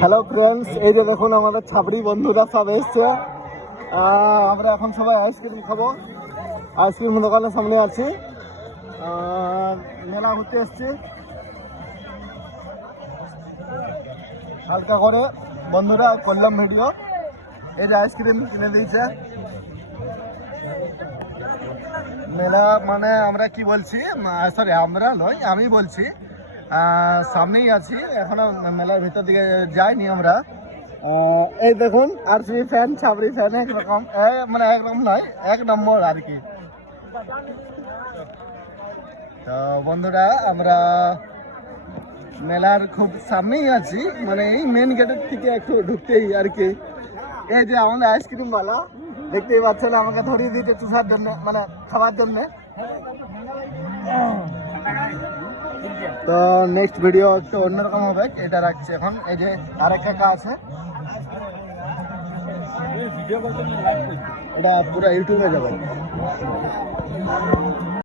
Hello friends, এই যে দেখুন আমাদের ছাবড়ি বন্ধুরা সব এসছে। আমরা এখন সবাই আইসক্রিম খাবো। আইসক্রিম দোকানের সামনে আছি, মেলা ঘুরতে এসছি। হালকা করে বন্ধুরা করলাম ভিডিও। এই যে আইসক্রিম কিনে দিয়েছে। মেলা মানে আমরা কি বলছি, সরি আমরা নয়, আমি বলছি সামনেই আছি, এখনো মেলার ভিতর দিকে যাইনি আমরা। এই দেখুন আরসিবি ফ্যান, ছাবড়ি ফ্যান একরকম, মানে একরকম নয়, এক নম্বর আর কি। তো বন্ধুরা আমরা মেলার খুব সামনেই আছি, মানে এই মেন গেটের থেকে একটু ঢুকতেই আর কি। এই যে আমাদের আইসক্রিম বালা দেখতেই পাচ্ছেন, আমাকে ধরিয়ে দিতে চুষার জন্য, মানে খাওয়ার জন্য। তো নেক্সট ভিডিও একটু অন্যরকম হবে, এটা রাখছি এখন। এই যে আরেক কাকা আছে, এটা পুরো ইউটিউবে যাবে।